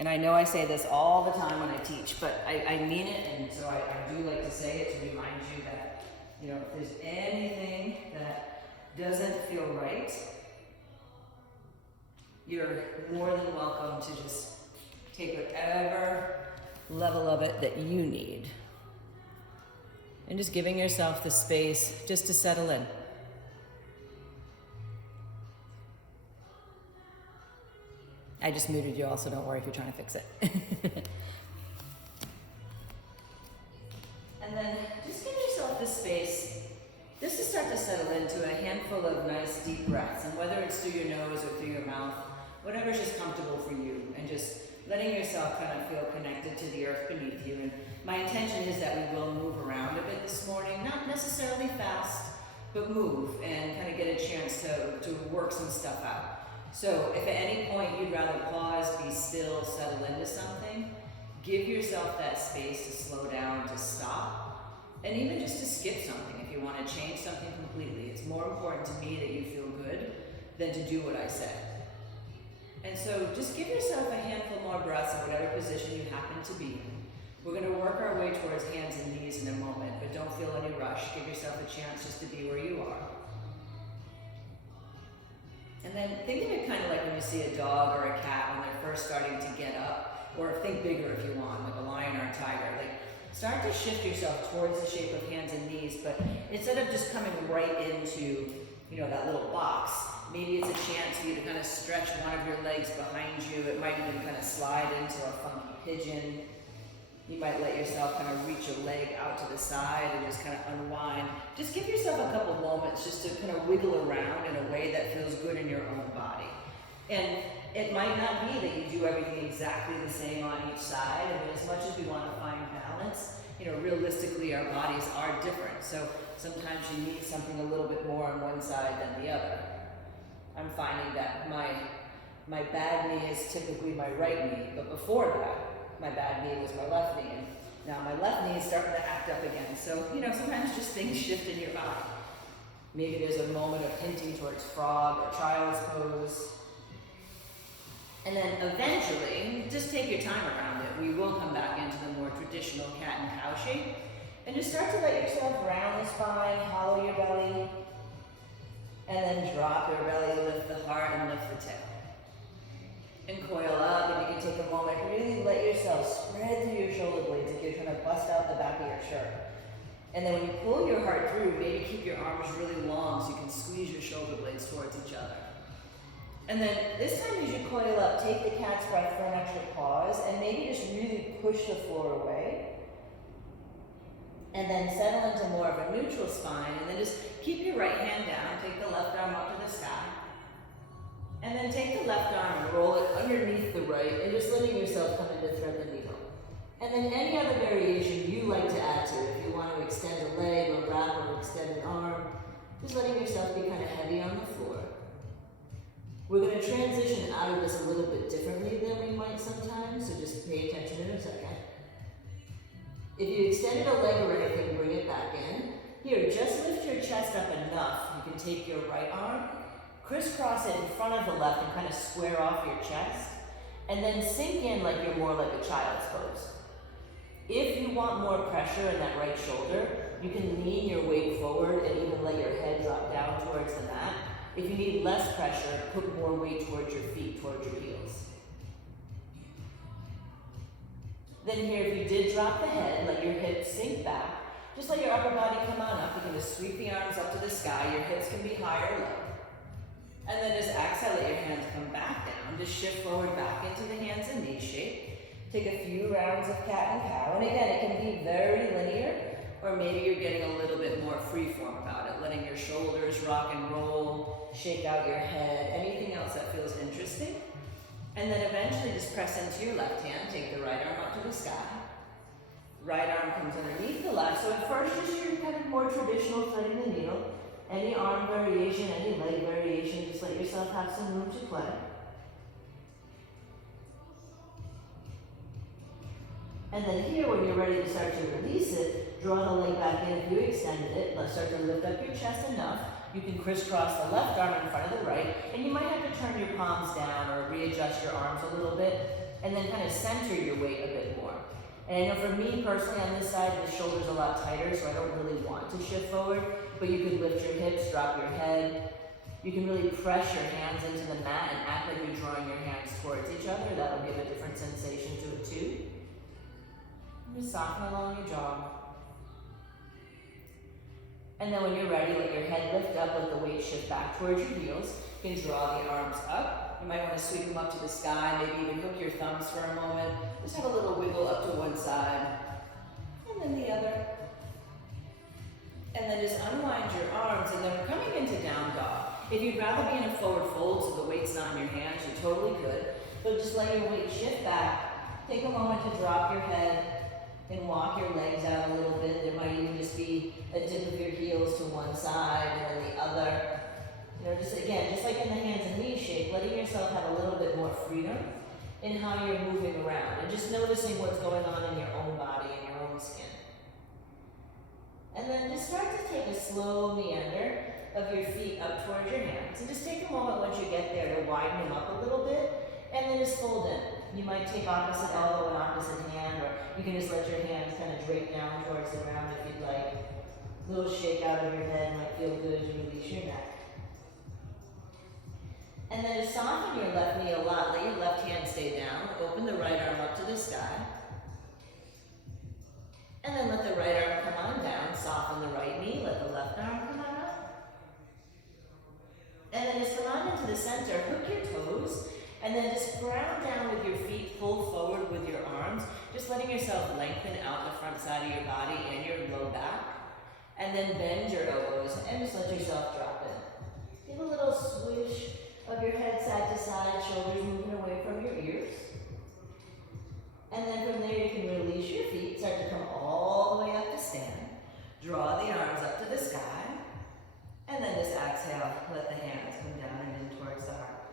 And I know I say this all the time when I teach, but I mean it, and so I do like to say it to remind you that, you know, if there's anything that doesn't feel right, you're more than welcome to just take whatever level of it that you need. And just giving yourself the space just to settle in. I just muted you all, so don't worry if you're trying to fix it. And then just give yourself the space just to start to settle into a handful of nice deep breaths. And whether it's through your nose or through your mouth, whatever's just comfortable for you. And just letting yourself kind of feel connected to the earth beneath you. And my intention is that we will move around a bit this morning. Not necessarily fast, but move and kind of get a chance to work some stuff out. So if at any point you'd rather pause, be still, settle into something, give yourself that space to slow down, to stop, and even just to skip something if you want to change something completely. It's more important to me that you feel good than to do what I said. And so just give yourself a handful more breaths in whatever position you happen to be in. We're going to work our way towards hands and knees in a moment, but don't feel any rush. Give yourself a chance just to be where you are. And then think of it kind of like when you see a dog or a cat when they're first starting to get up, or think bigger if you want, like a lion or a tiger. Like, start to shift yourself towards the shape of hands and knees, but instead of just coming right into, you know, that little box, maybe it's a chance for you to kind of stretch one of your legs behind you. It might even kind of slide into a funky pigeon. You might let yourself kind of reach a leg out to the side and just kind of unwind. Just give yourself a couple moments just to kind of wiggle around in a way that feels good in your own body. And it might not be that you do everything exactly the same on each side. I mean, as much as we want to find balance, you know, realistically our bodies are different. So sometimes you need something a little bit more on one side than the other. I'm finding that my bad knee is typically my right knee, but before that, my bad knee was my left knee, and now my left knee is starting to act up again. So, you know, sometimes just things shift in your body. Maybe there's a moment of hinting towards frog or child's pose. And then eventually, just take your time around it. We will come back into the more traditional cat and cow shape. And just start to let yourself round the spine, hollow your belly, and then drop your belly, lift the heart, and lift the tail. And coil up, and you can take a moment, really let yourself spread through your shoulder blades if you're trying to bust out the back of your shirt. And then when you pull your heart through, maybe keep your arms really long so you can squeeze your shoulder blades towards each other. And then this time as you coil up, take the cat's breath for an extra pause, and maybe just really push the floor away. And then settle into more of a neutral spine, and then just keep your right hand down, take the left arm up to the sky. And then take the left arm and roll it underneath the right, and just letting yourself come in to thread the needle. And then any other variation you like to add to it, if you want to extend a leg or wrap or extend an arm, just letting yourself be kind of heavy on the floor. We're going to transition out of this a little bit differently than we might sometimes, so just pay attention in a second. If you extended a leg or anything, bring it back in. Here, just lift your chest up enough. You can take your right arm, crisscross it in front of the left and kind of square off your chest, and then sink in like you're more like a child's pose. If you want more pressure in that right shoulder, you can lean your weight forward and even let your head drop down towards the mat. If you need less pressure, put more weight towards your feet, towards your heels. Then here, if you did drop the head, let your hips sink back. Just let your upper body come on up. You can just sweep the arms up to the sky. Your hips can be high or low. And then just exhale, let your hands come back down. Just shift forward back into the hands and knees shape. Take a few rounds of cat and cow. And again, it can be very linear, or maybe you're getting a little bit more freeform about it, letting your shoulders rock and roll, shake out your head, anything else that feels interesting. And then eventually just press into your left hand, take the right arm up to the sky. Right arm comes underneath the left. So at first, just your kind of more traditional threading the needle. Any arm variation, any leg variation, just let yourself have some room to play. And then here, when you're ready to start to release it, draw the leg back in if you extended it. Let's start to lift up your chest enough. You can crisscross the left arm in front of the right, and you might have to turn your palms down or readjust your arms a little bit. and then kind of center your weight a bit more. And I know for me personally on this side, the shoulder's a lot tighter, so I don't really want to shift forward, but you could lift your hips, drop your head. You can really press your hands into the mat and act like you're drawing your hands towards each other. That'll give a different sensation to it too. And just soften along your jaw. And then when you're ready, let your head lift up, let the weight shift back towards your heels. You can draw the arms up. You might want to sweep them up to the sky, maybe even hook your thumbs for a moment. Just have a little wiggle up to one side, and then the other. And then just unwind your arms, and then we're coming into down dog. If you'd rather be in a forward fold so the weight's not in your hands, you totally could. But just let your weight shift back. Take a moment to drop your head and walk your legs out a little bit. There might even just be a dip of your heels to one side and then the other. You know, just again, just like in the hands and knees shape, letting yourself have a little bit more freedom in how you're moving around and just noticing what's going on in your own body and your own skin. And then just start to take a slow meander of your feet up towards your hands. And just take a moment once you get there to widen them up a little bit and then just fold in. You might take opposite elbow and opposite hand, or you can just let your hands kind of drape down towards the ground if you'd like. A little shake out of your head might feel good as you release your neck. And then just soften your left knee a lot. Let your left hand stay down. Open the right arm up to the sky. And then let the right arm come on down. Soften the right knee. Let the left arm come on up. And then just come on into the center. Hook your toes. And then just ground down with your feet. Pull forward with your arms. Just letting yourself lengthen out the front side of your body and your low back. And then bend your elbows and just let yourself drop in. Give a little swish of your head side to side, shoulders moving away from your ears. And then from there you can release your feet, start to come all the way up to stand. Draw the arms up to the sky. And then just exhale, let the hands come down and in towards the heart.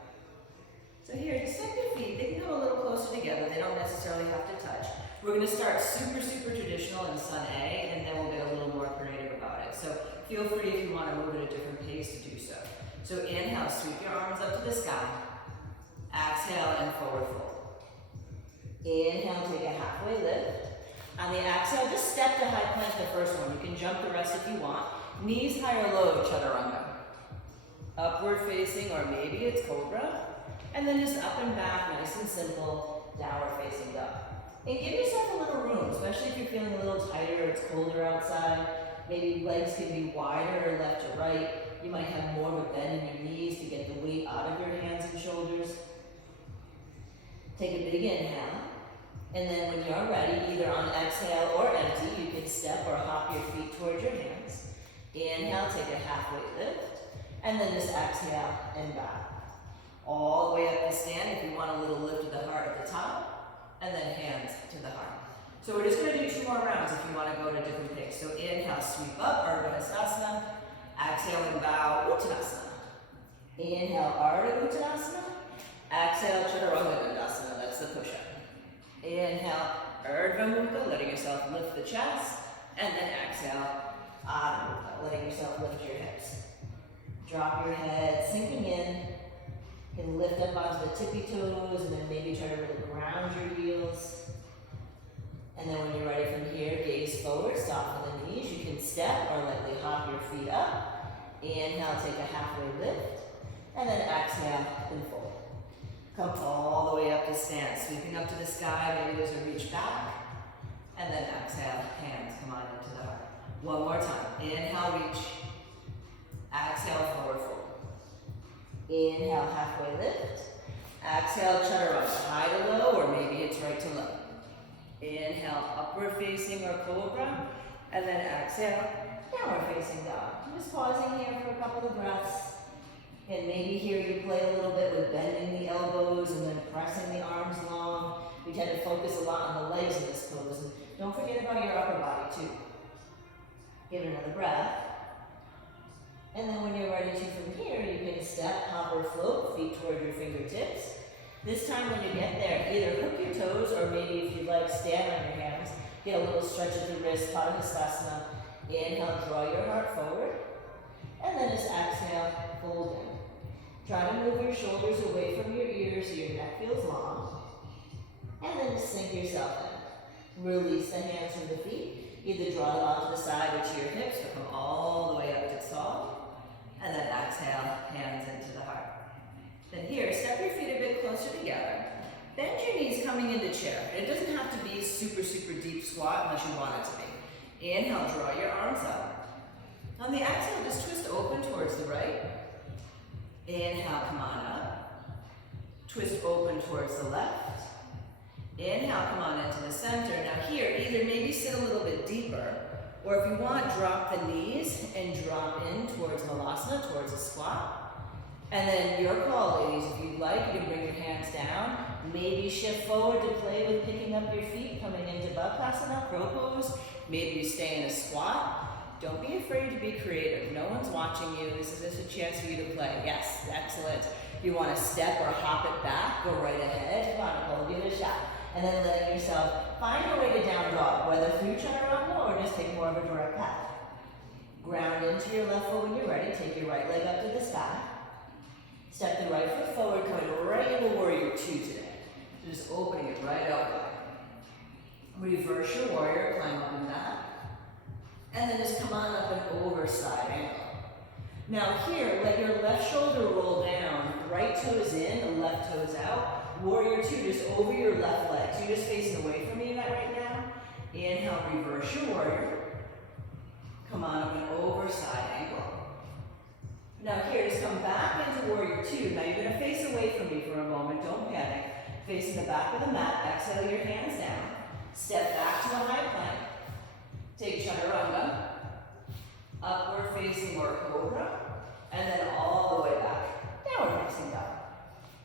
So here, just step your feet. They can come a little closer together. They don't necessarily have to touch. We're going to start super, super traditional in Sun A, and then we'll get a little more creative about it. So feel free if you want to move at a different pace to do so. So inhale, sweep your arms up to the sky. Exhale and forward fold. Inhale, take a halfway lift. On the exhale, just step to high plank the first one. You can jump the rest if you want. Knees high or low, chaturanga. Upward facing, or maybe it's cobra. And then just up and back, nice and simple, downward facing dog. And give yourself a little room, especially if you're feeling a little tighter or it's colder outside. Maybe legs can be wider or left to right. You might have more of a bend in your knees to get the weight out of your hands and shoulders. Take a big inhale. And then when you're ready, either on exhale or empty, you can step or hop your feet towards your hands. Inhale, take a halfway lift. And then just exhale and back. All the way up to stand if you want a little lift of the heart at the top. And then hands to the heart. So we're just going to do 2 more rounds if you want to go at a different pace. So inhale, sweep up, Ardha Hastasana. Exhale and bow, Uttanasana. Inhale, Ardha Uttanasana. Exhale, Chaturanga Dandasana. That's the push-up. Inhale, Urdhva Mukha, letting yourself lift the chest. And then exhale, Adho Mukha, letting yourself lift your hips. Drop your head, sinking in. You can lift up onto the tippy toes and then maybe try to really ground your heels. And then when you're ready from here, gaze forward, soften the knees. You can step or lightly hop your feet up. Inhale, take a halfway lift. And then exhale and fold. Come all the way up to stand, sweeping up to the sky. Maybe there's a reach back. And then exhale, hands come on into the heart. One more time. Inhale, reach. Exhale, forward fold. Inhale, halfway lift. Exhale, chaturanga, high to low, or maybe it's right to low. Inhale, upward facing or cobra. And then exhale, downward facing dog. Just pausing here for a couple of breaths. And maybe here you play a little bit with bending the elbows and then pressing the arms long. We tend to focus a lot on the legs in this pose. And don't forget about your upper body too. Give it another breath. And then when you're ready to from here, you can step, hop, or float, feet toward your fingertips. This time when you get there, either hook your toes or maybe if you'd like, stand on your hands. Get a little stretch of the wrist, Padahastasana. Inhale, draw your heart forward. And then just exhale, fold in. Try to move your shoulders away from your ears so your neck feels long. And then just sink yourself in. Release the hands from the feet. Either draw them out to the side or to your hips, or come all the way up to tall. And then exhale, hands into the heart. Then here, step your feet a bit closer together. Bend your knees coming into chair. It doesn't have to be super, super deep squat unless you want it to be. Inhale, draw your arms up. On the exhale, just twist open towards the right. Inhale, come on up. Twist open towards the left. Inhale, come on into the center. Now here, either maybe sit a little bit deeper, or if you want, drop the knees and drop in towards Malasana, towards a squat. And then your call, ladies. If you'd like, you can bring your hands down. Maybe shift forward to play with picking up your feet, coming into Bakasana, crow pose. Maybe you stay in a squat. Don't be afraid to be creative. No one's watching you. This is just a chance for you to play. Yes, excellent. If you want to step or hop it back, go right ahead. Come on, Nicole, give it a shot. And then letting yourself find a way to down dog, whether through chaturanga or just take more of a direct path. Ground into your left foot when you're ready. Take your right leg up to the sky. Step the right foot forward, coming right into Warrior Two today. Just opening it right out wide. Reverse your warrior, climb up and back. And then just come on up and over side angle. Now here, let your left shoulder roll down, right toes in, left toes out. Warrior Two, just over your left leg. So you're just facing away from me right now. Inhale, reverse your warrior. Come on up and over side angle. Now here, just come back into Warrior Two. Now you're going to face away from me for a moment, don't panic. Facing the back of the mat, exhale your hands down. Step back to a high plank. Take chaturanga. Upward facing or cobra. And then all the way back. Downward facing dog.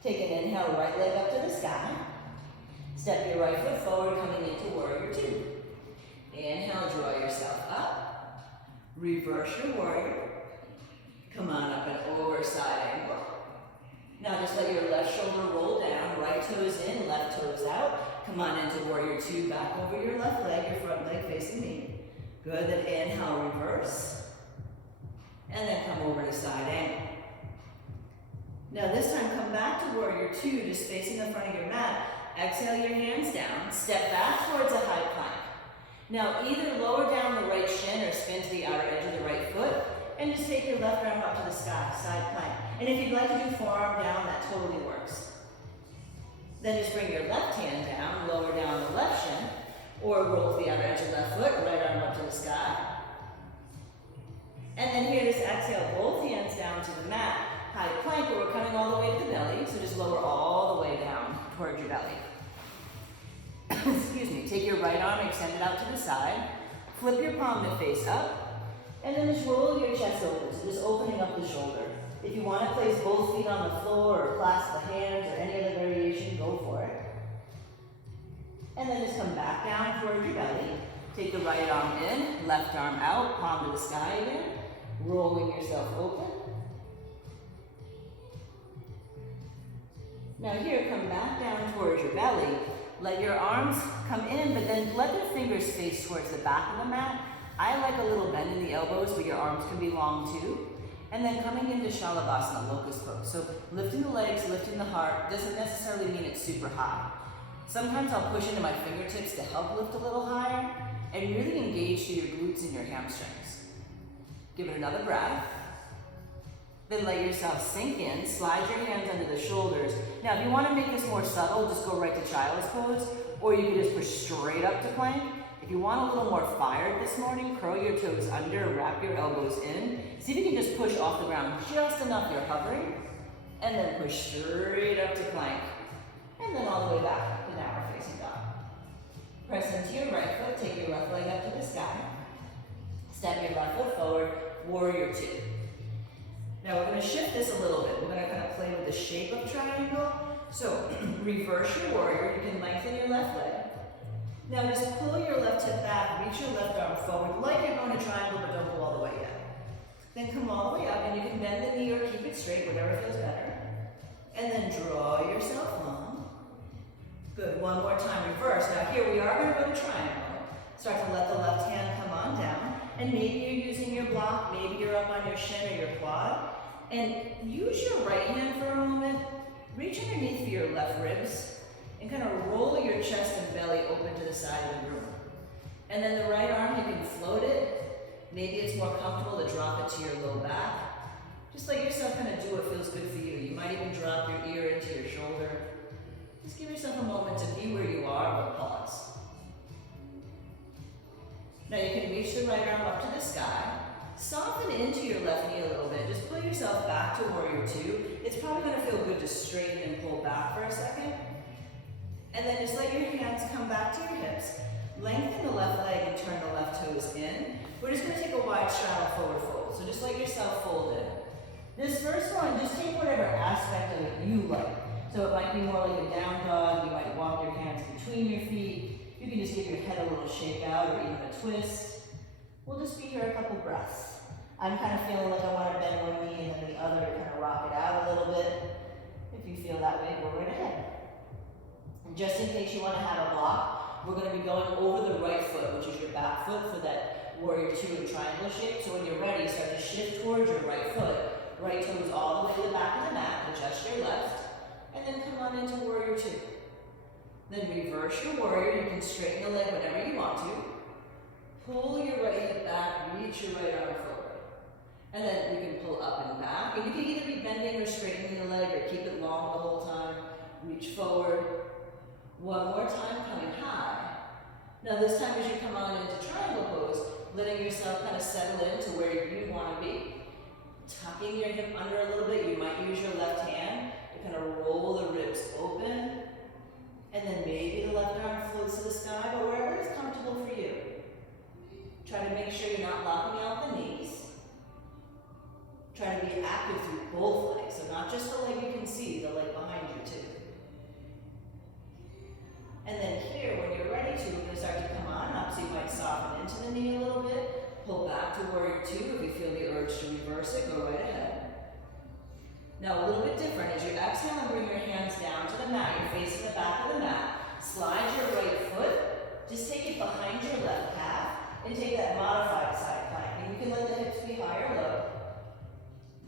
Take an inhale, right leg up to the sky. Step your right foot forward, coming into Warrior Two. Inhale, draw yourself up. Reverse your warrior. Come on up and over side angle. Now just let your left shoulder roll down, right toes in, left toes out. Come on into Warrior Two, back over your left leg, your front leg facing me. Good, then inhale, reverse. And then come over to side angle. Now this time come back to Warrior Two, just facing the front of your mat. Exhale your hands down, step back towards a high plank. Now either lower down the right shin or spin to the outer edge of the right foot. And just take your left arm up to the sky, side plank. And if you'd like to do forearm down, that totally works. Then just bring your left hand down, lower down the left shin, or roll to the outer edge of the left foot, right arm up to the sky. And then here, just exhale both hands down to the mat, high plank, where we're coming all the way to the belly, so just lower all the way down towards your belly. Excuse me, take your right arm, extend it out to the side, flip your palm to face up, and then just roll your chest open, so just opening up the shoulder. If you want to place both feet on the floor or clasp the hands or any other variation, go for it. And then just come back down towards your belly. Take the right arm in, left arm out, palm to the sky again. Rolling yourself open. Now here, come back down towards your belly. Let your arms come in, but then let your fingers face towards the back of the mat. I like a little bend in the elbows, but your arms can be long too. And then coming into Shalabhasana, locust pose. So lifting the legs, lifting the heart, doesn't necessarily mean it's super high. Sometimes I'll push into my fingertips to help lift a little higher and really engage to your glutes and your hamstrings. Give it another breath. Then let yourself sink in, slide your hands under the shoulders. Now if you want to make this more subtle, just go right to child's pose, or you can just push straight up to plank. If you want a little more fired this morning, curl your toes under, wrap your elbows in. See if you can just push off the ground just enough you're hovering. And then push straight up to plank. And then all the way back to downward facing dog. Press into your right foot, take your left leg up to the sky. Step your left foot forward, Warrior Two. Now we're going to shift this a little bit. We're going to kind of play with the shape of triangle. So reverse your warrior. You can lengthen your left leg. Now just pull your left hip back, reach your left arm forward like you're going to triangle, but don't go all the way yet. Then come all the way up, and you can bend the knee or keep it straight, whatever feels better. And then draw yourself long. Good, one more time, reverse. Now here we are going to go to triangle. Start to let the left hand come on down, and maybe you're using your block, maybe you're up on your shin or your quad. And use your right hand for a moment, reach underneath for your left ribs, and kind of roll your chest and belly open to the side of the room. And then the right arm, you can float it. Maybe it's more comfortable to drop it to your low back. Just let yourself kind of do what feels good for you. You might even drop your ear into your shoulder. Just give yourself a moment to be where you are, but pause. Now you can reach the right arm up to the sky. Soften into your left knee a little bit. Just pull yourself back to warrior two. It's probably going to feel good to straighten and pull back for a second. And then just let your hands come back to your hips. Lengthen the left leg and turn the left toes in. We're just going to take a wide straddle forward fold. So just let yourself fold in. This first one, just take whatever aspect of it you like. So it might be more like a down dog. You might walk your hands between your feet. You can just give your head a little shake out or even a twist. We'll just be here a couple breaths. I'm kind of feeling like I want to bend one knee and then the other to kind of rock it out a little bit. If you feel that way, go right ahead. And just in case you want to have a block, we're going to be going over the right foot, which is your back foot for that warrior two and triangle shape. So when you're ready, start to shift towards your right foot. Right toes all the way to the back of the mat, adjust your left, and then come on into warrior two. Then reverse your warrior. You can straighten the leg whenever you want to. Pull your right hip back, reach your right arm forward. And then you can pull up and back. And you can either be bending or straightening the leg or keep it long the whole time. Reach forward. One more time, coming high. Now this time as you come on into triangle pose, letting yourself kind of settle into where you want to be. Tucking your hip under a little bit. You might use your left hand to kind of roll the ribs open. And then maybe the left arm floats to the sky, but wherever it's comfortable for you. Try to make sure you're not locking out the knees. Try to be active through both legs, so not just the leg you can see, the leg behind you too. And then here, when you're ready to, we're going to start to come on up, so you might soften into the knee a little bit, pull back to warrior two. If you feel the urge to reverse it, go right ahead. Now a little bit different, as you exhale and bring your hands down to the mat, you're facing the back of the mat, slide your right foot, just take it behind your left calf, and take that modified side plank. And you can let the hips be high or low.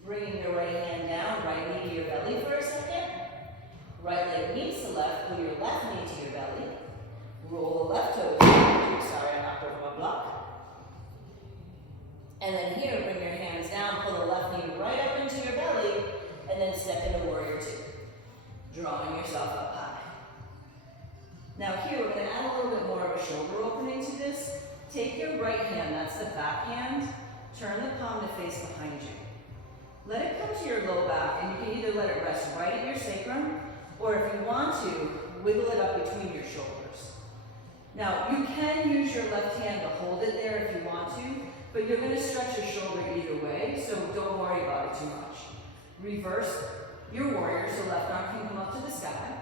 Bringing your right hand down, right knee to your belly for a second. Right leg meets the left, pull your left knee to your belly. Roll the left toe. Sorry, I knocked over my block. And then here, bring your hands down, pull the left knee right up into your belly, and then step into warrior two. Drawing yourself up high. Now here, we're going to add a little bit more of a shoulder opening to this. Take your right hand, that's the back hand, turn the palm to face behind you. Let it come to your low back, and you can either let it rest right at your sacrum, or if you want to, wiggle it up between your shoulders. Now, you can use your left hand to hold it there if you want to, but you're going to stretch your shoulder either way, so don't worry about it too much. Reverse your warrior, so left arm can come up to the sky.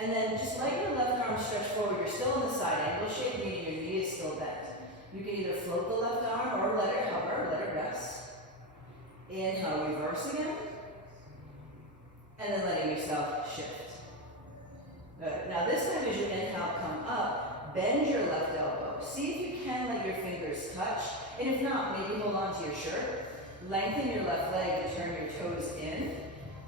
And then just let your left arm stretch forward. You're still in the side angle shape, meaning your knee is still bent. You can either float the left arm or let it hover, let it rest. Inhale, reverse again. And then letting yourself shift. Good. Now this time as you inhale, come up, bend your left elbow. See if you can let your fingers touch. And if not, maybe hold on to your shirt. Lengthen your left leg and turn your toes in.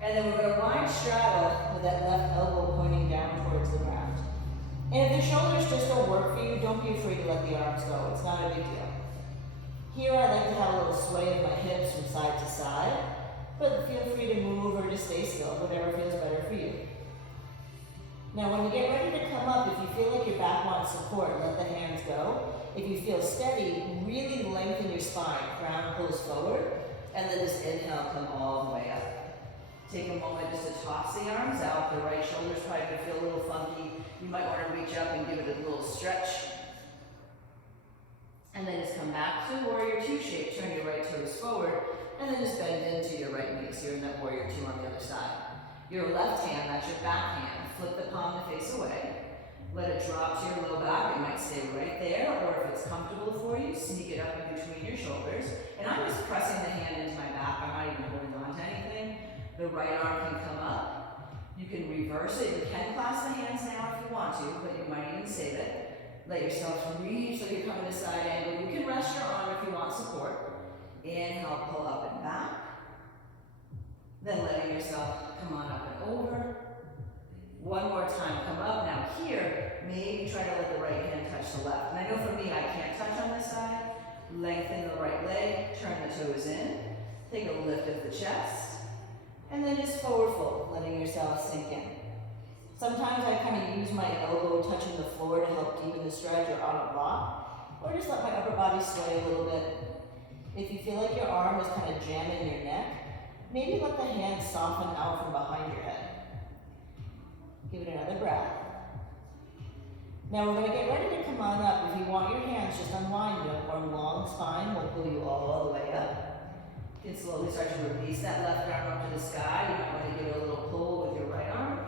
And then we're going to wide straddle with that left elbow pointing down towards the ground. And if the shoulders just don't work for you, don't be afraid to let the arms go. It's not a big deal. Here I like to have a little sway of my hips from side to side, but feel free to move or just stay still, whatever feels better for you. Now when you get ready to come up, if you feel like your back wants support, let the hands go. If you feel steady, really lengthen your spine, crown pulls forward, and then just inhale, come all the way up. Take a moment just to toss the arms out. The right shoulder's probably going to feel a little funky. You might want to reach up and give it a little stretch. And then just come back to warrior two shape. Turn your right toes forward. And then just bend into your right knee. So you're in that warrior two on the other side. Your left hand, that's your back hand. Flip the palm to face away. Let it drop to your low back. It might stay right there. Or if it's comfortable for you, sneak it up in between your shoulders. And I'm just pressing the hand into my back. I'm not even holding on to anything. The right arm can come up. You can reverse it. You can clasp the hands now if you want to, but you might even save it. Let yourself reach like you're coming to side angle. You can rest your arm if you want support. Inhale, pull up and back. Then letting yourself come on up and over. One more time, come up. Now here, maybe try to let the right hand touch the left. And I know for me, I can't touch on this side. Lengthen the right leg, turn the toes in, take a lift of the chest, and then just forward fold, letting yourself sink in. Sometimes I kind of use my elbow touching the floor to help deepen the stretch or on a block, or just let my upper body sway a little bit. If you feel like your arm is kind of jamming your neck, maybe let the hands soften out from behind your head. Give it another breath. Now we're going to get ready to come on up. If you want your hands, just unwind them, or long spine will pull you all the way up. You can slowly start to release that left arm up to the sky. You might want to give it a little pull with your right arm.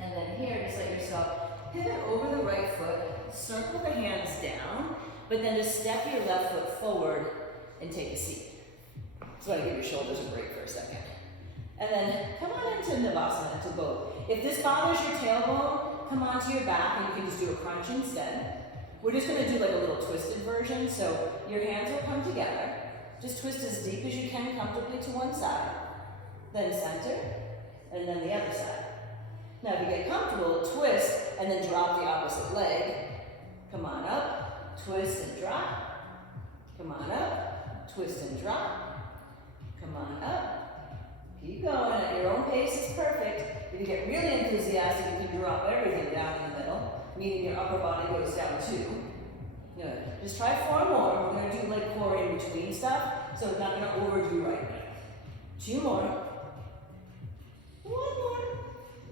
And then here, just let yourself pivot over the right foot, circle the hands down, but then just step your left foot forward and take a seat. So I give your shoulders a break for a second. And then come on into Navasana, into boat. If this bothers your tailbone, come onto your back and you can just do a crunch instead. We're just going to do like a little twisted version. So your hands will come together. Just twist as deep as you can comfortably to one side. Then center, and then the other side. Now if you get comfortable, twist and then drop the opposite leg. Come on up, twist and drop. Come on up, twist and drop. Come on up. Keep going at your own pace is perfect. If you get really enthusiastic, you can drop everything down in the middle, meaning your upper body goes down too. Good. Just try 4 more. We're going to do leg core in between stuff, so we're not going to overdo right now. 2 more. 1 more.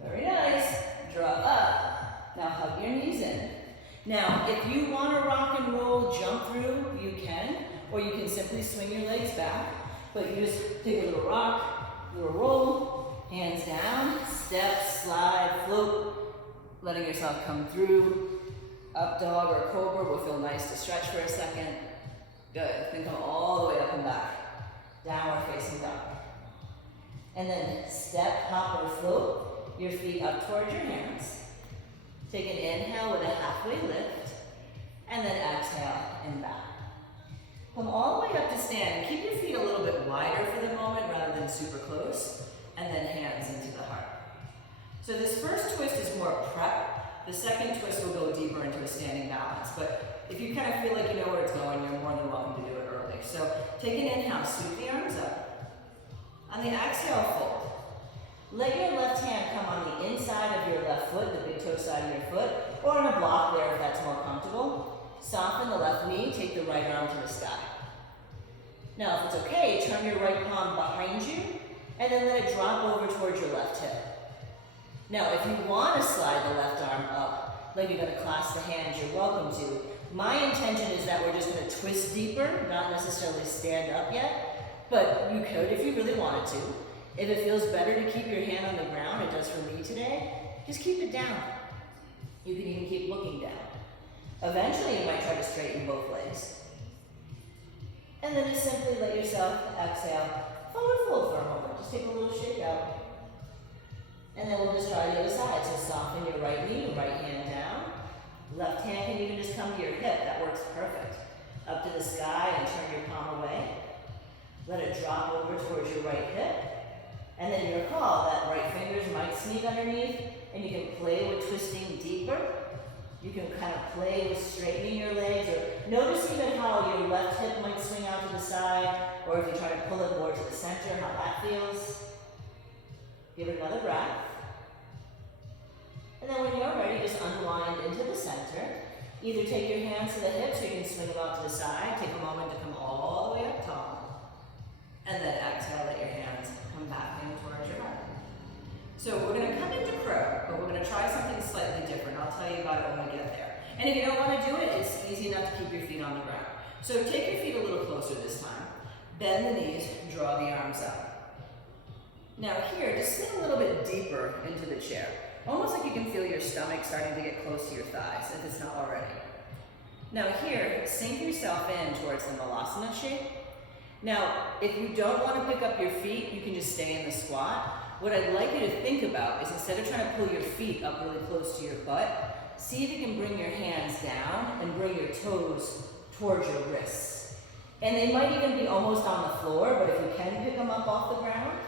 Very nice. Draw up. Now hug your knees in. Now, if you want to rock and roll, jump through, you can, or you can simply swing your legs back, but you just take a little rock, little roll, hands down, step, slide, float, letting yourself come through. Up dog or cobra will feel nice to stretch for a second. Good, then come all the way up and back. Downward facing dog. And then step, hop, or float your feet up towards your hands. Take an inhale with a halfway lift, and then exhale and back. Come all the way up to stand. Keep your feet a little bit wider for the moment rather than super close, and then hands into the heart. So this first twist is more prep. The second twist will go deeper into a standing balance, but if you kind of feel like you know where it's going, you're more than welcome to do it early. So take an inhale, scoop the arms up. On the exhale, fold. Let your left hand come on the inside of your left foot, the big toe side of your foot, or on a block there if that's more comfortable. Soften the left knee, take the right arm to the sky. Now, if it's okay, turn your right palm behind you, and then let it drop over towards your left hip. Now, if you want to slide the left arm up, like you're going to clasp the hands, you're welcome to. My intention is that we're just going to twist deeper, not necessarily stand up yet, but you could if you really wanted to. If it feels better to keep your hand on the ground, it does for me today, just keep it down. You can even keep looking down. Eventually, you might try to straighten both legs. And then just simply let yourself exhale, forward fold for a moment. Just take a little shake out. And then we'll just try the other side. So soften your right knee, right hand down. Left hand can even just come to your hip. That works perfect. Up to the sky and turn your palm away. Let it drop over towards your right hip. And then you recall that right fingers might sneak underneath, and you can play with twisting deeper. You can kind of play with straightening your legs, or notice even how your left hip might swing out to the side, or if you try to pull it more to the center, how that feels. Give it another breath. And then when you're ready, just unwind into the center. Either take your hands to the hips, or you can swing them out to the side. Take a moment to come all the way up tall. And then exhale, let your hands come back in towards your heart. So we're going to come into crow, but we're going to try something slightly different. I'll tell you about it when we get there. And if you don't want to do it, it's easy enough to keep your feet on the ground. So take your feet a little closer this time. Bend the knees, draw the arms up. Now here, just sink a little bit deeper into the chair. Almost like you can feel your stomach starting to get close to your thighs, if it's not already. Now here, sink yourself in towards the Malasana shape. Now, if you don't want to pick up your feet, you can just stay in the squat. What I'd like you to think about is instead of trying to pull your feet up really close to your butt, see if you can bring your hands down and bring your toes towards your wrists. And they might even be almost on the floor, but if you can pick them up off the ground,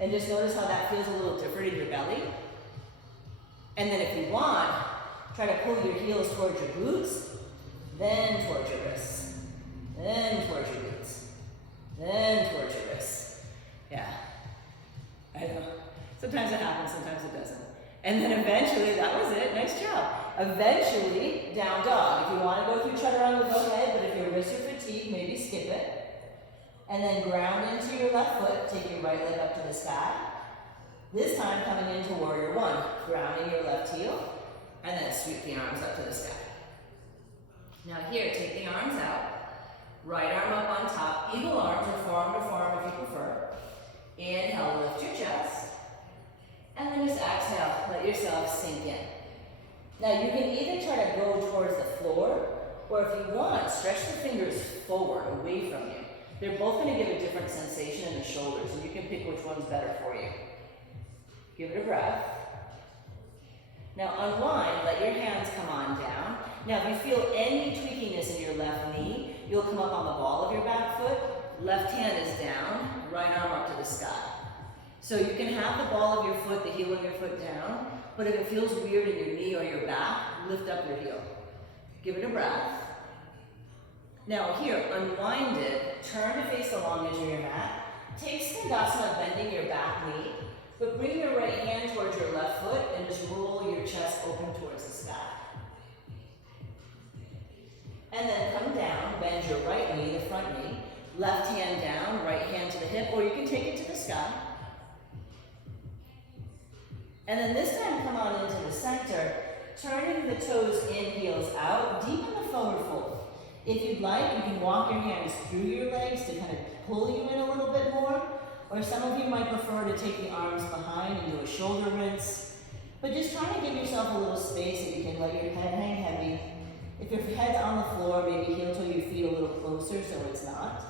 And just notice how that feels a little different in your belly. And then if you want, try to pull your heels towards your glutes, then towards your wrists, then towards your glutes, then towards your wrists. Yeah, I know. Sometimes it happens, sometimes it doesn't. And then eventually, that was it, nice job. Eventually, down dog. If you want to go through chaturanga, go ahead, but if your wrists are fatigued, maybe skip it. And then ground into your left foot, take your right leg up to the sky. This time coming into warrior one, grounding your left heel, and then sweep the arms up to the sky. Now here, take the arms out, right arm up on top, eagle arms or forearm to forearm if you prefer. Inhale, lift your chest, and then just exhale, let yourself sink in. Now you can either try to go towards the floor, or if you want, stretch the fingers forward, away from you. They're both going to give a different sensation in the shoulders, and you can pick which one's better for you. Give it a breath. Now unwind, let your hands come on down. Now if you feel any tweakiness in your left knee, you'll come up on the ball of your back foot. Left hand is down, right arm up to the sky. So you can have the ball of your foot, the heel of your foot down, but if it feels weird in your knee or your back, lift up your heel. Give it a breath. Now here, unwind it, turn to face the long edge of your mat. Take Skandasana, bending your back knee, but bring your right hand towards your left foot and just roll your chest open towards the sky. And then come down, bend your right knee, the front knee, left hand down, right hand to the hip, or you can take it to the sky. And then this time come on into the center, turning the toes in, heels out, deepen the forward fold. If you'd like, you can walk your hands through your legs to kind of pull you in a little bit more, or some of you might prefer to take the arms behind and do a shoulder rinse. But just try to give yourself a little space that you can let your head hang heavy. If your head's on the floor, maybe heel toe your feet a little closer so it's not.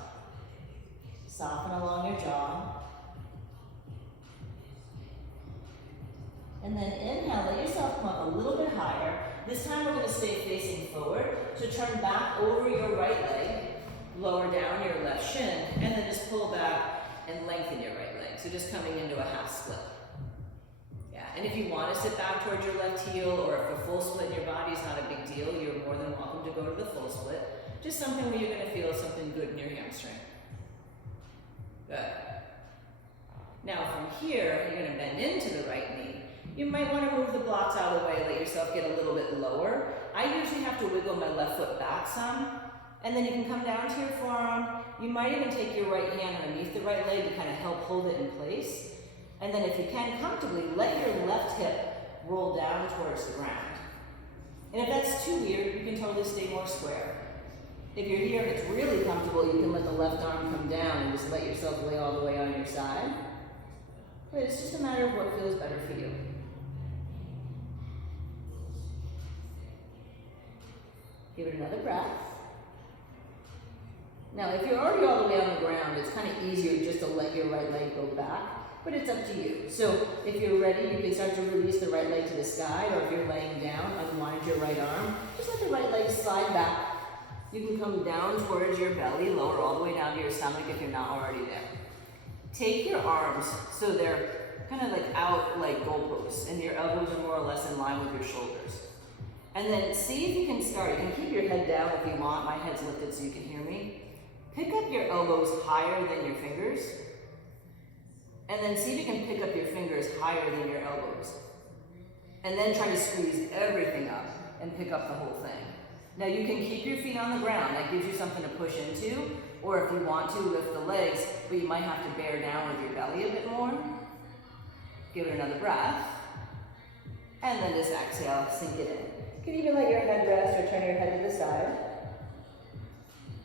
Soften along your jaw. And then inhale, let yourself come up a little bit higher. This time we're going to stay facing forward. So turn back over your right leg, lower down your left shin, and then just pull back and lengthen your right leg. So just coming into a half split. Yeah, and if you want to sit back towards your left heel, or if a full split in your body is not a big deal, you're more than welcome to go to the full split. Just something where you're going to feel something good in your hamstring. Good. Now from here, you're going to bend into the right knee. You might want to move the blocks out of the way, let yourself get a little bit lower. I usually have to wiggle my left foot back some, and then you can come down to your forearm. You might even take your right hand underneath the right leg to kind of help hold it in place. And then if you can, comfortably, let your left hip roll down towards the ground. And if that's too weird, you can totally stay more square. If you're here and it's really comfortable, you can let the left arm come down and just let yourself lay all the way on your side. But it's just a matter of what feels better for you. Give it another breath. Now, if you're already all the way on the ground, it's kind of easier just to let your right leg go back, but it's up to you. So if you're ready, you can start to release the right leg to the sky, or if you're laying down, unwind your right arm. Just let the right leg slide back. You can come down towards your belly, lower all the way down to your stomach if you're not already there. Take your arms so they're kind of like out like goalposts, and your elbows are more or less in line with your shoulders. And then see if you can start. You can keep your head down if you want. My head's lifted so you can hear me. Pick up your elbows higher than your fingers. And then see if you can pick up your fingers higher than your elbows. And then try to squeeze everything up and pick up the whole thing. Now you can keep your feet on the ground. That gives you something to push into. Or if you want to, lift the legs, but you might have to bear down with your belly a bit more. Give it another breath. And then just exhale, sink it in. You can even let your head rest or turn your head to the side.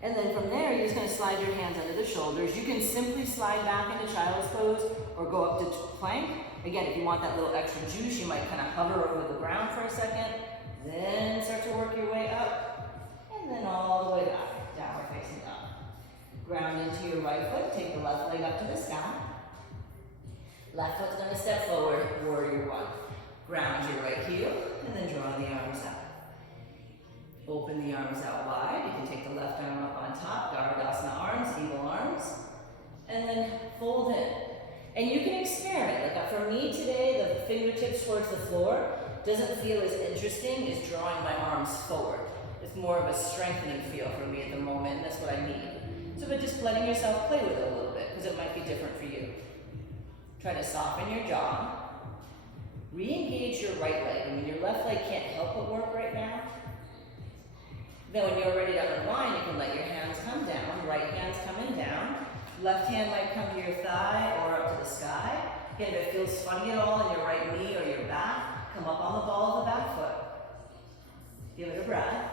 And then from there, you're just going to slide your hands under the shoulders. You can simply slide back into child's pose or go up to plank. Again, if you want that little extra juice, you might kind of hover over the ground for a second. Then start to work your way up. And then all the way back, downward facing dog. Ground into your right foot. Take the left leg up to the sky. Left foot's going to step forward, warrior one. Ground your right heel, and then draw the arms out. Open the arms out wide. You can take the left arm up on top, Garudasana arms, eagle arms, and then fold in. And you can experiment. Like for me today, the fingertips towards the floor doesn't feel as interesting as drawing my arms forward. It's more of a strengthening feel for me at the moment, and that's what I need. So, but just letting yourself play with it a little bit, because it might be different for you. Try to soften your jaw. Re-engage your right leg. I mean, your left leg can't help but work right now. Then when you're ready to unwind, you can let your hands come down. Right hand's coming down. Left hand might come to your thigh or up to the sky. Again, if it feels funny at all in your right knee or your back, come up on the ball of the back foot. Give it a breath.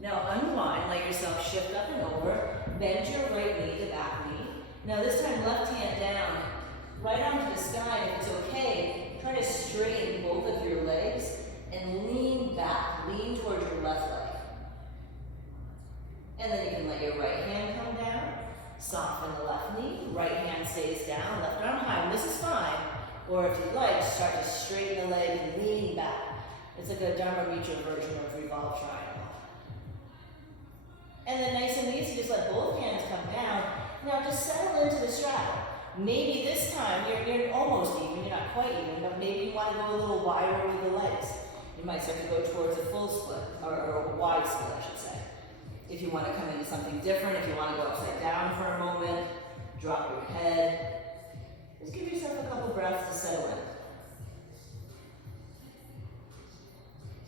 Now unwind, let yourself shift up and over. Bend your right knee to back knee. Now this time left hand down, right arm to the sky, and if it's okay, try to straighten both of your legs and lean back, lean towards your left leg. And then you can let your right hand come down, soften the left knee, right hand stays down, left arm high, and this is fine. Or if you'd like, start to straighten the leg and lean back. It's like a Dharma Mitra version of revolve triangle. And then nice and easy, just let both hands come down. Now just settle into the straddle. Maybe this time, you're almost even, you're not quite even, but maybe you want to go a little wider with the legs. You might start to go towards a full split, or a wide split, I should say. If you want to come into something different, if you want to go upside down for a moment, drop your head. Just give yourself a couple breaths to settle in.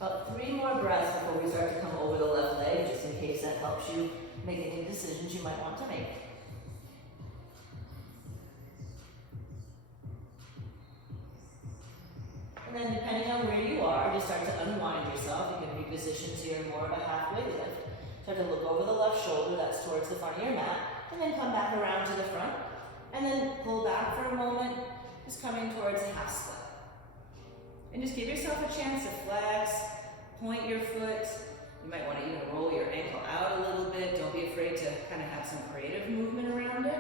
About 3 more breaths before we start to come over the left leg, just in case that helps you make any decisions you might want to make. And then depending on where you are, just start to unwind yourself. You can reposition so you're more of a halfway lift. Start to look over the left shoulder, that's towards the front of your mat, and then come back around to the front. And then pull back for a moment, just coming towards a half split. And just give yourself a chance to flex, point your foot. You might want to even roll your ankle out a little bit. Don't be afraid to kind of have some creative movement around it.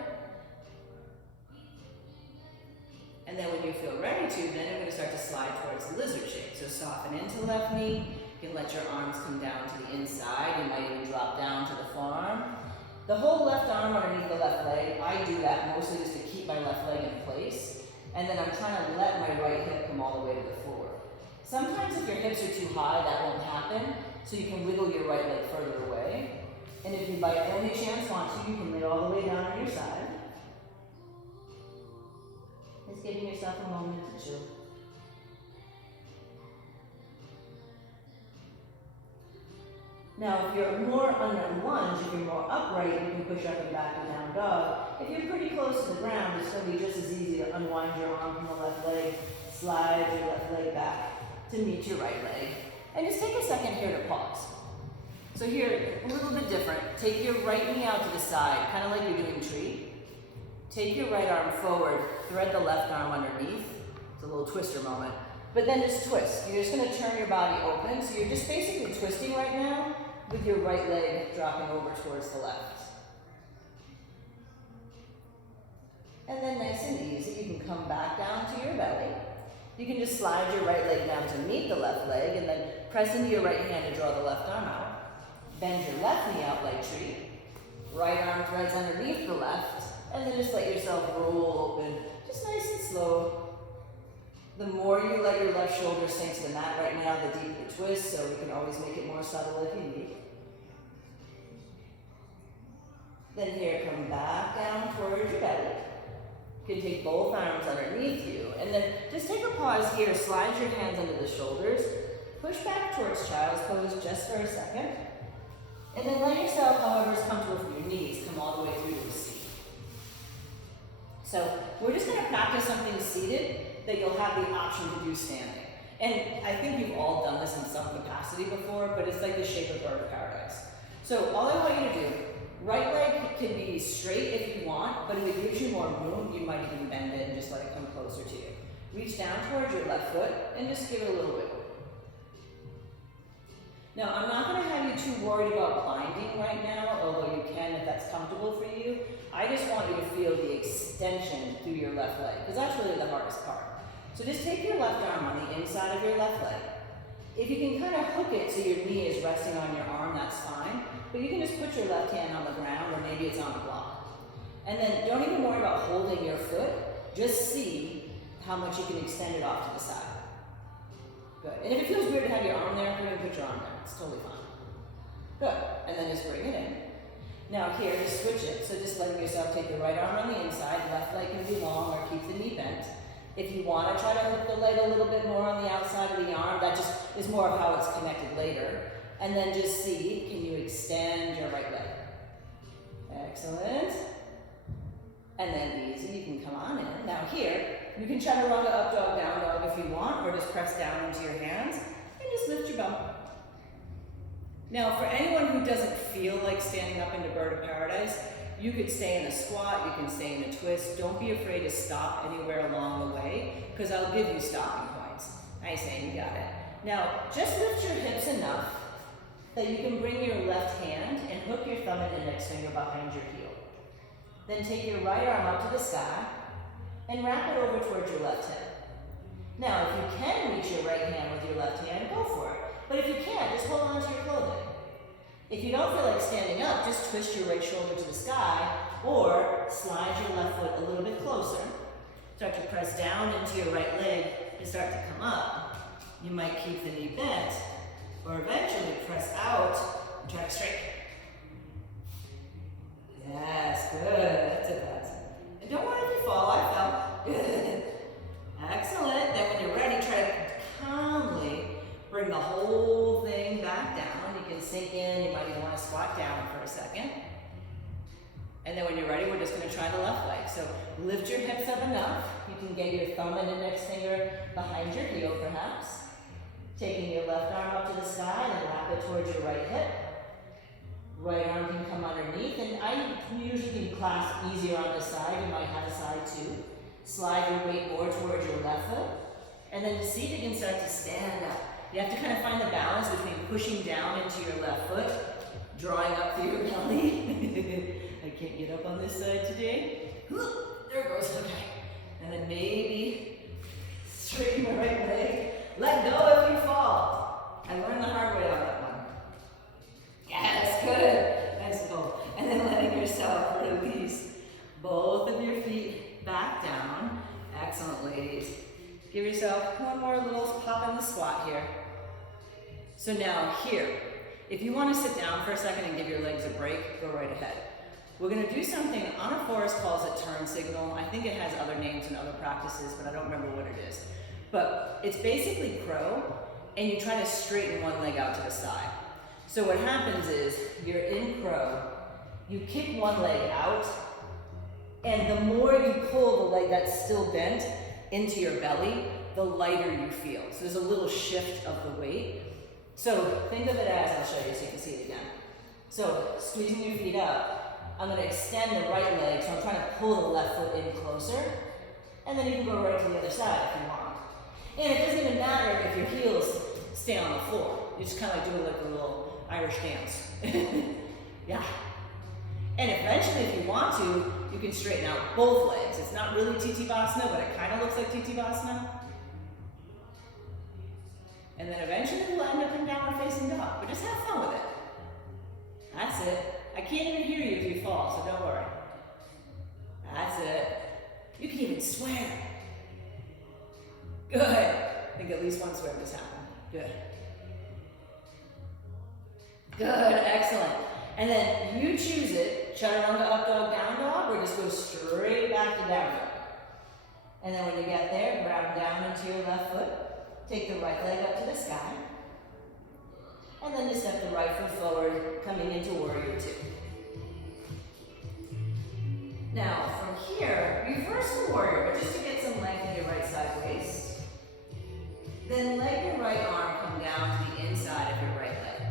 And then when you feel ready to, then you're going to start to slide towards the lizard shape. So soften into left knee. You can let your arms come down to the inside. You might even drop down to the forearm. The whole left arm underneath the left leg, I do that mostly just to keep my left leg in place. And then I'm trying to let my right hip come all the way to the floor. Sometimes if your hips are too high, that won't happen. So you can wiggle your right leg further away. And if you by any chance want to, you can lay all the way down on your side. Just giving yourself a moment to chill. Now, if you're more under lunge, if you're more upright, you can push up and back to down dog. If you're pretty close to the ground, it's going to be just as easy to unwind your arm from the left leg, slide your left leg back to meet your right leg. And just take a second here to pause. So here, a little bit different. Take your right knee out to the side, kind of like you're doing tree. Take your right arm forward, thread the left arm underneath. It's a little twister moment. But then just twist. You're just going to turn your body open. So you're just basically twisting right now with your right leg dropping over towards the left. And then nice and easy, you can come back down to your belly. You can just slide your right leg down to meet the left leg and then press into your right hand to draw the left arm out. Bend your left knee out like tree. Right arm threads underneath the left. And then just let yourself roll open, just nice and slow. The more you let your left shoulder sink to the mat right now, the deeper the twist, so we can always make it more subtle if you need. Then here, come back down towards your belly. You can take both arms underneath you, and then just take a pause here, slide your hands under the shoulders, push back towards child's pose just for a second, and then let yourself, however is comfortable for your knees, come all the way through to a seat. So we're just going to practice something seated that you'll have the option to do standing. And I think you've all done this in some capacity before, but it's like the shape of bird of paradise. So all I want you to do, right leg can be straight if you want, but if it gives you more room, you might even bend it and just let it come closer to you. Reach down towards your left foot and just give it a little wiggle. Now, I'm not going to have you too worried about binding right now, although you can if that's comfortable for you. I just want you to feel the extension through your left leg, because that's really the hardest part. So just take your left arm on the inside of your left leg. If you can kind of hook it so your knee is resting on your arm, that's fine. But you can just put your left hand on the ground, or maybe it's on a block. And then don't even worry about holding your foot. Just see how much you can extend it off to the side. Good. And if it feels weird to have your arm there, go ahead and put your arm there. It's totally fine. Good. And then just bring it in. Now here, just switch it. So just letting yourself take the right arm on the inside, left leg can be long or keep the knee bent. If you want to try to hook the leg a little bit more on the outside of the arm, that just is more of how it's connected later. And then just see, can you extend your right leg? Excellent. And then easy, you can come on in. Now here, you can chaturanga up dog, down dog if you want, or just press down into your hands and just lift your bum. Now for anyone who doesn't feel like standing up into bird of paradise, you could stay in a squat, you can stay in a twist. Don't be afraid to stop anywhere along the way, because I'll give you stopping points. Nice, and you got it. Now, just lift your hips enough that you can bring your left hand and hook your thumb and index finger behind your heel. Then take your right arm up to the sky and wrap it over towards your left hip. Now, if you can reach your right hand with your left hand, go for it. But if you can't, just hold on to your clothing. If you don't feel like standing up, just twist your right shoulder to the sky or slide your left foot a little bit closer. Start to press down into your right leg and start to come up. You might keep the knee bent or eventually press out and try to straighten. Yes, good. That's it. And don't worry if you fall. I fell. Good. Excellent. Then when you're ready, try to calmly bring the whole thing back down. You can sink in. You might even want to squat down for a second. And then when you're ready, we're just going to try the left leg. So lift your hips up enough. You can get your thumb and index finger behind your heel, perhaps. Taking your left arm up to the sky and wrap it towards your right hip. Right arm can come underneath, and I usually can clasp easier on this side. You might have a side too. Slide your weight more towards your left foot, and then to see if you can start to stand up. You have to kind of find the balance between pushing down into your left foot, drawing up through your belly. I can't get up on this side today. There it goes, okay. And then maybe straighten the right leg. Let go if you fall. I learned the hard way on that one. Yes, good. Nice goal. And then letting yourself release both of your feet back down. Excellent, ladies. Give yourself one more little pop in the squat here. So now here, if you want to sit down for a second and give your legs a break, go right ahead. We're going to do something, Anna Forrest calls it turn signal. I think it has other names in other practices, but I don't remember what it is. But it's basically crow, and you try to straighten one leg out to the side. So what happens is, you're in crow, you kick one leg out, and the more you pull the leg that's still bent into your belly, the lighter you feel. So there's a little shift of the weight. So think of it as, I'll show you so you can see it again. So squeezing your feet up, I'm going to extend the right leg, so I'm trying to pull the left foot in closer, and then you can go right to the other side if you want. And it doesn't even matter if your heels stay on the floor. You just kind of like do like a little Irish dance. Yeah. And eventually, if you want to, you can straighten out both legs. It's not really Titivasana, but it kind of looks like Titivasana. And then eventually we'll end up in downward facing dog. But just have fun with it. That's it. I can't even hear you if you fall, so don't worry. That's it. You can even swear. Good. I think at least one swear just happened. Good. Good, excellent. And then you choose it, chaturanga up dog, down dog, or just go straight back to down dog. And then when you get there, ground down into your left foot, take the right leg up to the sky, and then just step the right foot forward, coming into warrior two. Now, from here, reverse the warrior, but just to get some length in your right side waist. Then let your right arm come down to the inside of your right leg.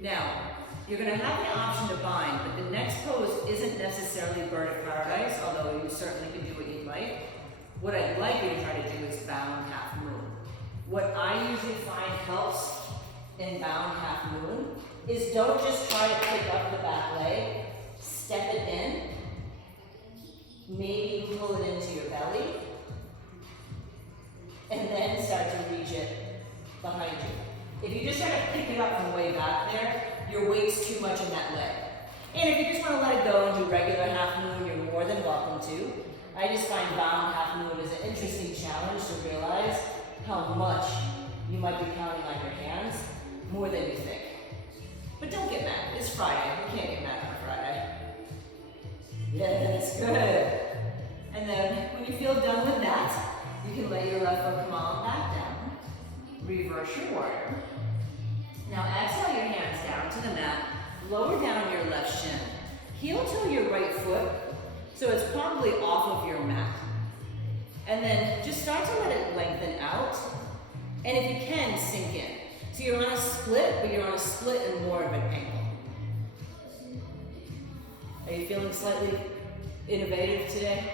Now, you're going to have the option to bind, but the next pose isn't necessarily bird of paradise, although you certainly can do what you'd like. What I'd like you to try to do is bound half moon. What I usually find helps in bound half moon is don't just try to pick up the back leg, step it in, maybe pull it into your belly, and then start to reach it behind you. If you just try to pick it up from way back there, your weight's too much in that leg. And if you just want to let it go and do regular half moon, you're more than welcome to. I just find bound half moon is an interesting challenge to realize how much you might be counting on your hands, more than you think. But don't get mad, it's Friday, you can't get mad on a Friday. Yes, good. And then when you feel done with that, you can let your left foot come on back down. Reverse your warrior. Now exhale your hands down to the mat. Lower down your left shin. Heel toe your right foot, so it's probably off of your mat. And then just start to let it lengthen out. And if you can, sink in. So you're on a split, but you're on a split in more of an angle. Are you feeling slightly innovative today?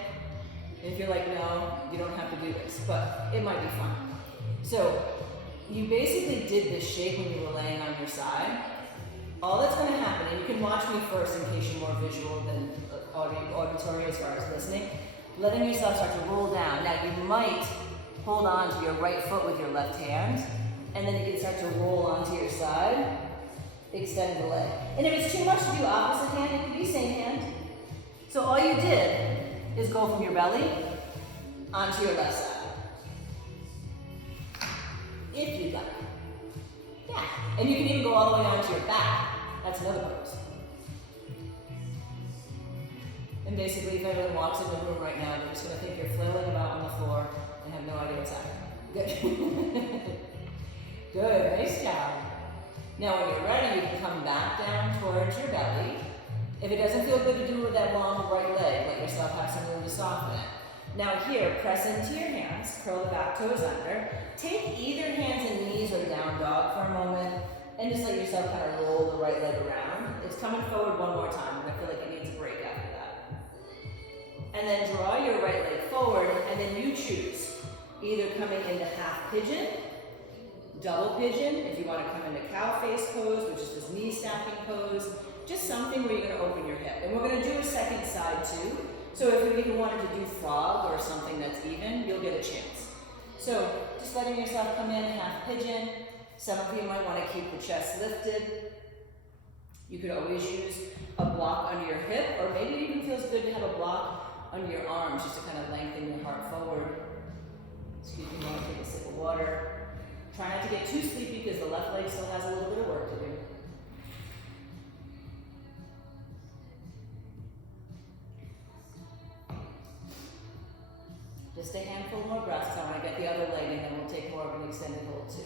And if you're like, no, you don't have to do this, but it might be fun. So you basically did this shape when you were laying on your side. All that's going to happen, and you can watch me first in case you're more visual than auditory as far as listening, letting yourself start to roll down. Now you might hold on to your right foot with your left hand, and then you can start to roll onto your side, extend the leg. And if it's too much to do opposite hand, it could be same hand. So all you did is go from your belly onto your left side. If you got it. Yeah. And you can even go all the way onto your back. That's another pose. And basically, if everyone walks in the room right now, they're just going to think you're flailing about on the floor and have no idea what's happening. Good. Good. Nice job. Now, when you're ready, you can come back down towards your belly. If it doesn't feel good to do it with that long right leg, let yourself have some room to soften it. Now here, press into your hands, curl the back toes under. Take either hands and knees or down dog for a moment, and just let yourself kind of roll the right leg around. It's coming forward one more time, and I feel like it needs a break after that. And then draw your right leg forward, and then you choose. Either coming into half pigeon, double pigeon, if you want to come into cow face pose, which is this knee stacking pose, just something where you're going to open your hip. And we're going to do a second side too. So if you even wanted to do frog or something that's even, you'll get a chance. So just letting yourself come in, half pigeon. Some of you might want to keep the chest lifted. You could always use a block under your hip, or maybe it even feels good to have a block under your arms just to kind of lengthen your heart forward. Excuse me, while I take a sip of water. Try not to get too sleepy because the left leg still has a little bit of work to do. Just a handful more breaths. I want to get the other leg and then we'll take more of an extended hold too.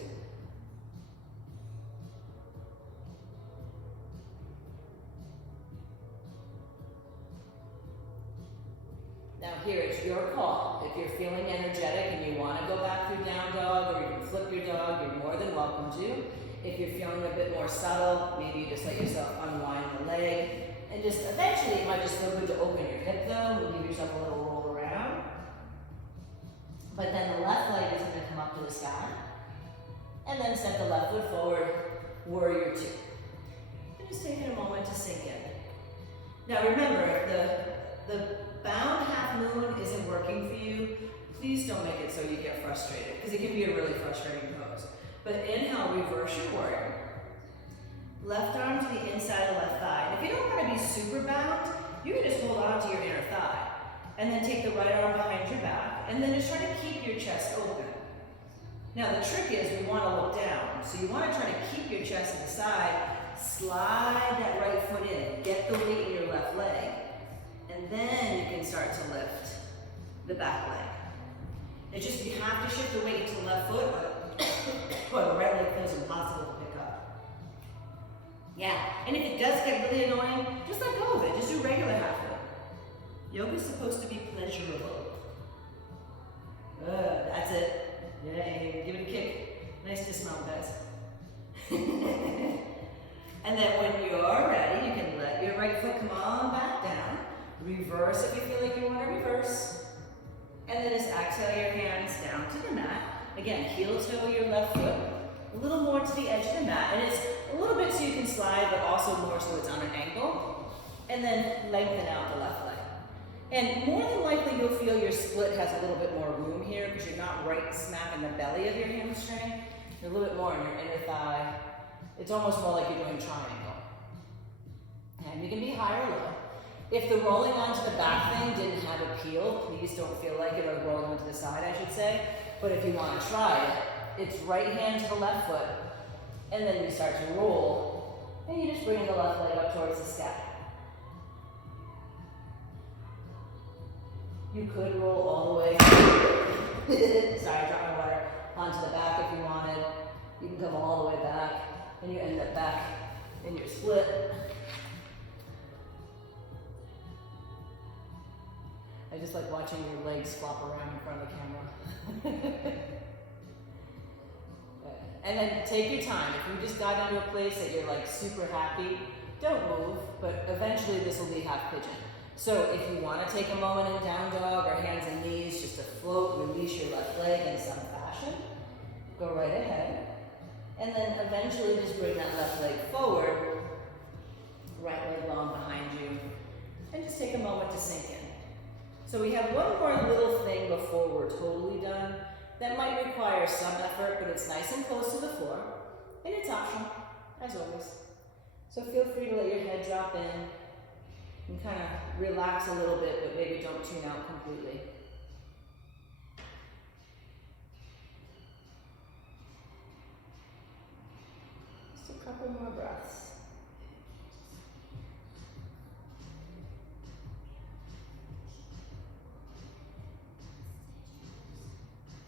Now here, it's your call. If you're feeling energetic and you want to go back through down dog, or you can flip your dog, you're more than welcome to. If you're feeling a bit more subtle, maybe you just let yourself unwind the leg. And just eventually, it might just feel good to open your hip though, and give yourself a little roll around. But then the left leg is going to come up to the sky. And then step the left foot forward, warrior two. And just taking a moment to sink in. Now remember, if the bound half moon isn't working for you, please don't make it so you get frustrated, because it can be a really frustrating pose. But inhale, reverse your warrior. Left arm to the inside of the left thigh. And if you don't want to be super bound, you can just hold on to your inner thigh. And then take the right arm behind your back, and then just try to keep your chest open. Now the trick is we want to look down. So you want to try to keep your chest to the side, slide that right foot in, get the weight in your left leg, and then you can start to lift the back leg. It's just you have to shift the weight to the left foot, or the right leg feels impossible to pick up. Yeah, and if it does get really annoying, just let go of it. Just do regular half foot. Yoga is supposed to be pleasurable. Good, that's it. Yay, give it a kick. Nice dismount, guys. And then when you're ready, you can let your right foot come on back down. Reverse if you feel like you want to reverse. And then just exhale your hands down to the mat. Again, heel toe your left foot. A little more to the edge of the mat. And it's a little bit so you can slide, but also more so it's on an angle. And then lengthen out the left leg. And more than likely you'll feel your split has a little bit more room here because you're not right smack in the belly of your hamstring. You're a little bit more in your inner thigh. It's almost more like you're doing triangle. And you can be high or low. If the rolling onto the back thing didn't have appeal, please don't feel like it, or rolling onto the side, I should say. But if you want to try it, it's right hand to the left foot, and then you start to roll, and you just bring the left leg up towards the sky. You could roll all the way, sorry, I dropped my water, onto the back if you wanted. You can come all the way back, and you end up back in your split. I just like watching your legs flop around in front of the camera. And then take your time. If you just got into a place that you're like super happy, don't move, but eventually this will be half pigeon. So if you want to take a moment in down dog or hands and knees just to float, release your left leg in some fashion, go right ahead. And then eventually just bring that left leg forward, right leg long behind you, and just take a moment to sink in. So we have one more little thing before we're totally done that might require some effort, but it's nice and close to the floor, and it's optional, as always. So feel free to let your head drop in and kind of relax a little bit, but maybe don't tune out completely. Just a couple more breaths.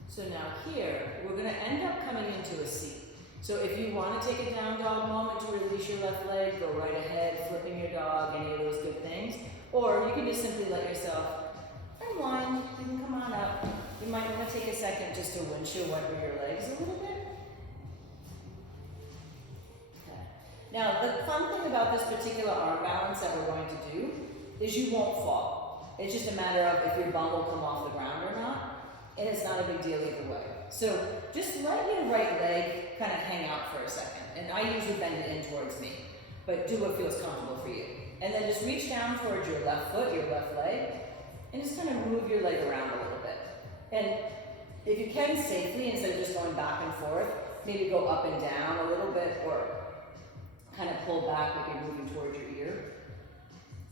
So now here, we're going to end up coming into a seat. So if you want to take a down dog moment to release your left leg, go right ahead, flipping your dog, any of those good things. Or you can just simply let yourself unwind. You can come on up. You might want to take a second just to windshield wiper your legs a little bit. Okay. Now, the fun thing about this particular arm balance that we're going to do is you won't fall. It's just a matter of if your bum will come off the ground or not. And it's not a big deal either way. So just let your right leg kind of hang out for a second. And I usually bend it in towards me, but do what feels comfortable for you. And then just reach down towards your left foot, your left leg, and just kind of move your leg around a little bit. And if you can safely, instead of just going back and forth, maybe go up and down a little bit, or kind of pull back like you're moving towards your ear.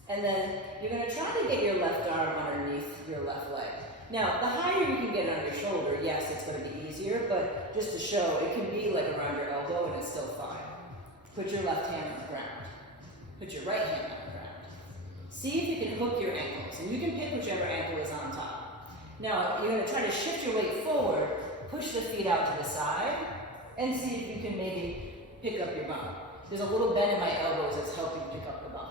And then you're going to try to get your left arm underneath your left leg. Now, the higher you can get it on your shoulder, yes, it's going to be easier, but just to show, it can be like around your elbow and it's still fine. Put your left hand on the ground. Put your right hand on the ground. See if you can hook your ankles, and you can pick whichever ankle is on top. Now, you're going to try to shift your weight forward, push the feet out to the side, and see if you can maybe pick up your bum. There's a little bend in my elbows that's helping pick up the bum.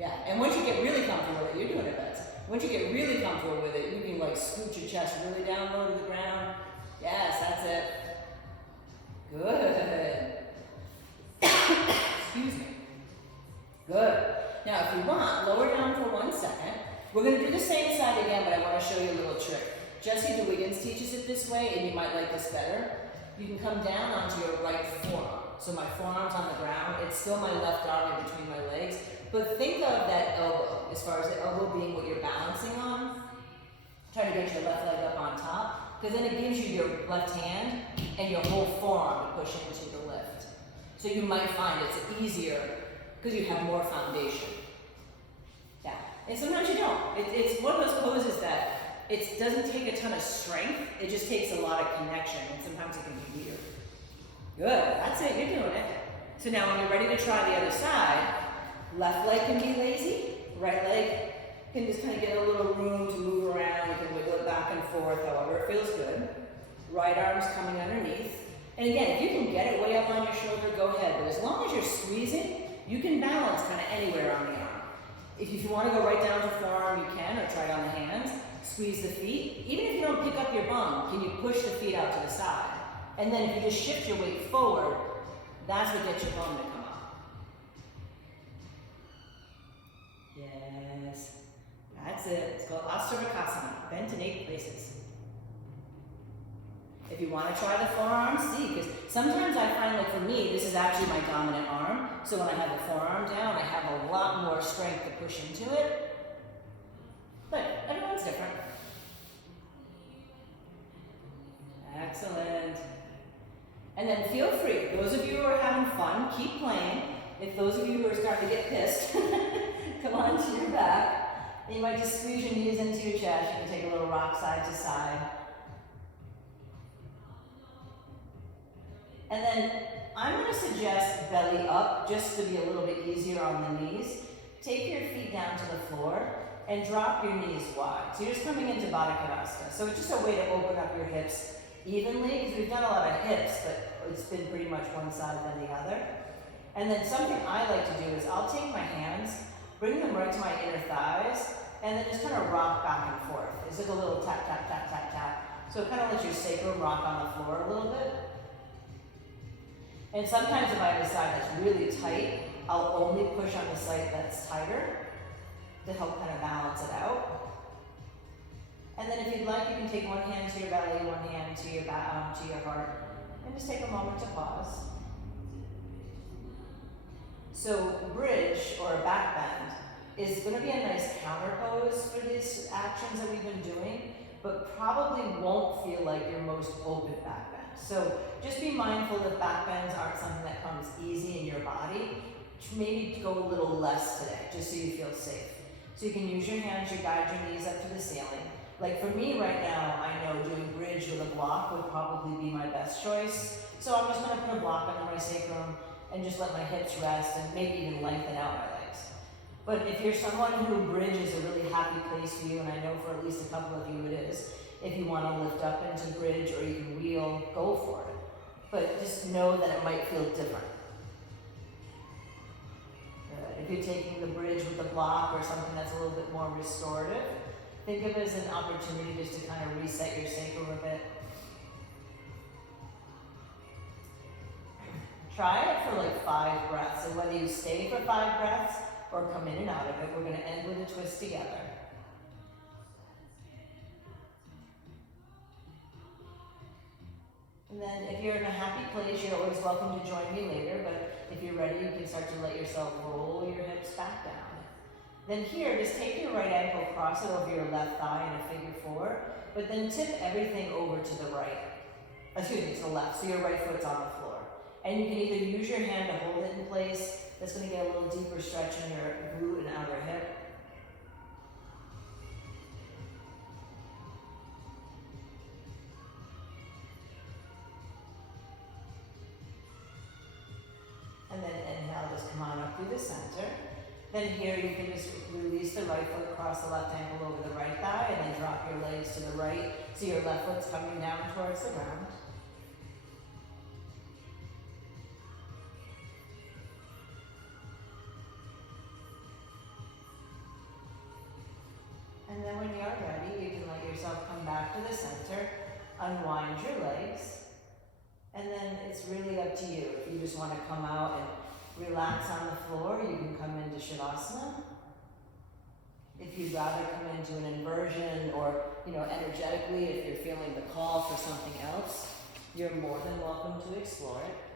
Yeah, and once you get really comfortable with it, you're doing it best. Once you get really comfortable with it, you can like scoot your chest really down low to the ground. Yes, that's it. Good. Excuse me. Good. Now, if you want, lower down for 1 second. We're going to do the same side again, but I want to show you a little trick. Jesse DeWiggins teaches it this way, and you might like this better. You can come down onto your right forearm. So my forearm's on the ground. It's still my left arm in between my legs. But think of that elbow, as far as the elbow being what you're balancing on. Try to get your left leg up on top, because then it gives you your left hand and your whole forearm to push into the lift. So you might find it's easier because you have more foundation. Yeah, and sometimes you don't. It's one of those poses that it doesn't take a ton of strength, it just takes a lot of connection, and sometimes it can be weird. Good, that's it, you're doing it. So now when you're ready to try the other side, left leg can be lazy, right leg can just kind of get a little room to move around. You can wiggle it back and forth, however it feels good. Right arm's coming underneath. And again, if you can get it way up on your shoulder, go ahead. But as long as you're squeezing, you can balance kind of anywhere on the arm. If you want to go right down to forearm, you can, or try it on the hands. Squeeze the feet. Even if you don't pick up your bum, can you push the feet out to the side? And then if you just shift your weight forward, that's what gets your bum to come up. Yes, that's it. It's called Ashtavakasana, bent in 8 places. If you want to try the forearm, see, because sometimes I find, like for me, this is actually my dominant arm. So when I have the forearm down, I have a lot more strength to push into it. But everyone's different. Excellent. And then feel free, those of you who are having fun, keep playing. if those of you who are starting to get pissed, come onto your back. And you might just squeeze your knees into your chest. You can take a little rock side to side. And then I'm going to suggest belly up just to be a little bit easier on the knees. Take your feet down to the floor and drop your knees wide. So you're just coming into Baddha Konasana. So it's just a way to open up your hips evenly, because we've done a lot of hips, but it's been pretty much one side than the other. And then something I like to do is I'll take my hands, bring them right to my inner thighs, and then just kind of rock back and forth. It's like a little tap, tap, tap, tap, tap. So it kind of lets your sacrum rock on the floor a little bit. And sometimes if I have a side that's really tight, I'll only push on the side that's tighter to help kind of balance it out. And then if you'd like, you can take one hand to your belly, one hand to your to your heart, and just take a moment to pause. So bridge or a back bend is going to be a nice counter pose for these actions that we've been doing, but probably won't feel like your most open back bend. So just be mindful that back bends aren't something that comes easy in your body. Maybe go a little less today, just so you feel safe. So you can use your hands to guide your knees up to the ceiling. Like for me right now, I know doing bridge with a block would probably be my best choice. So I'm just going to put a block under my sacrum and just let my hips rest and maybe even lengthen out my legs. But if you're someone who bridge is a really happy place for you, and I know for at least a couple of you it is, if you want to lift up into bridge or you can wheel, go for it. But just know that it might feel different. If you're taking the bridge with a block or something that's a little bit more restorative, think of it as an opportunity just to kind of reset your sacrum a bit. Try it for like 5 breaths, and whether you stay for 5 breaths or come in and out of it, we're going to end with a twist together. And then if you're in a happy place, you're always welcome to join me later, but if you're ready, you can start to let yourself roll your hips back down. Then here, just take your right ankle, cross it over your left thigh in a figure 4, but then tip everything over to the right. To the left, so your right foot's on the floor. And you can either use your hand to hold it in place. That's going to get a little deeper stretch in your glute and outer hip. And then inhale, just come on up through the center. Then here you can just release the right foot, cross the left ankle over the right thigh, and then drop your legs to the right. So your left foot's coming down towards the ground. And then when you're ready, you can let yourself come back to the center, unwind your legs, and then it's really up to you. If you just want to come out and relax on the floor, you can come into Shavasana. If you'd rather come into an inversion or, energetically, if you're feeling the call for something else, you're more than welcome to explore it.